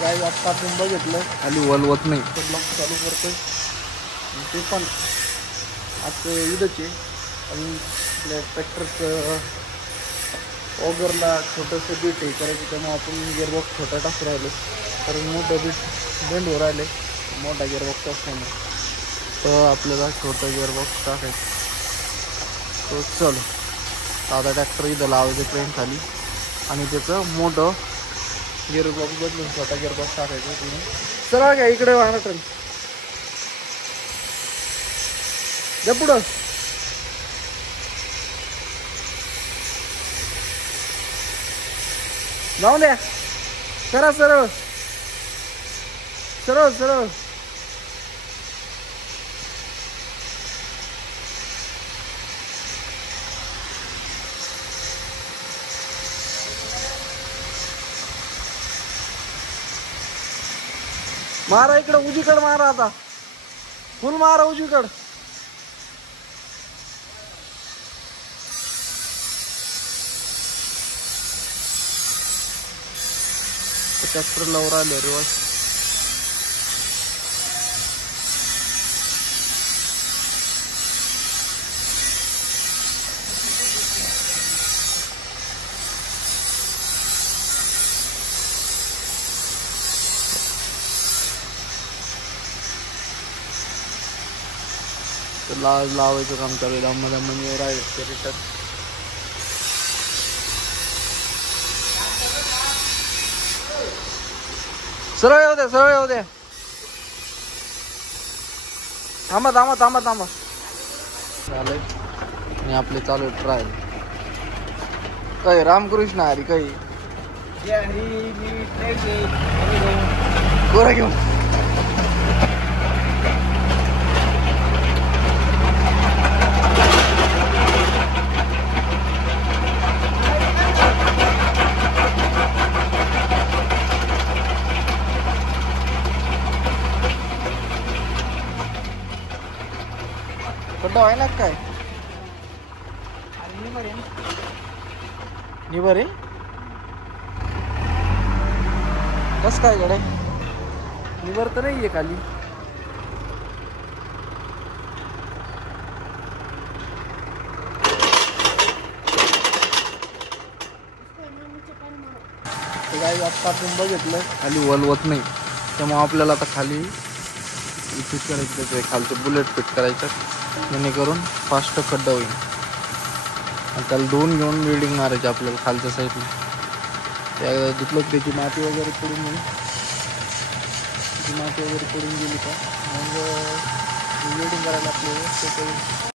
गाई आत्ता आपण बघितलं खाली वलवत नाही. ब्लॉक चालू करतोय ते पण आज इथंच आहे. आणि आपल्या ट्रॅक्टरचं ऑगरला छोटंसं बीट हे करायचं, त्यामुळे आपण गिअरबॉक्स छोटा टाकू राहिलो, कारण मोठं बीट बेंड हो राहिले मोठा गिअरबॉक्स असल्यामुळे. तर आपल्याला छोटं गिअरबॉक्स टाकायचं. तो चलो साधा ट्रॅक्टर इथं लावायचं ट्रेन खाली आणि त्याचं मोठं गिअरबॉक्स बदलून छोटा गिअरबॉक्स टाकायचं. तुम्ही चला घ्या इकडे महाराष्ट्र जा पुढं. जाऊ द्या, करा सरळ सरळ सरळ. मारा इकडं उजवीकड मारा, आता फुल मारा उजवीकड. ट्रॅक्टर लावून आले रिवर्स. लावायचं काम चालू आहे. आम्हाला मनीवर आहे ते रिटर्न. सरळ येऊ द्या, सरळ येऊ द्या. थांबा थांबा थांबा थांबा. झालंय आणि आपले चालू ट्रायल. काही रामकृष्ण हरी काही गोरा घेऊन खड्डा आहे ना काय निबर आहे. कस काय गडे निबर तर नाहीये खाली. गाई आत्ता आपण बघितलं खाली वलवत नाही, त्यामुळे आपल्याला आता खाली फिट करायचं. खालचं बुलेट फिट करायचं जेणेकरून फास्ट खड्डा होईल. आणि त्याला धुवून घेऊन वेल्डिंग मारायची आपल्याला खालच्या साईडला. त्या धुतलं त्याची माती वगैरे पडून गेली, माती वगैरे पडून गेली का मग वेल्डिंग करायला आपल्याला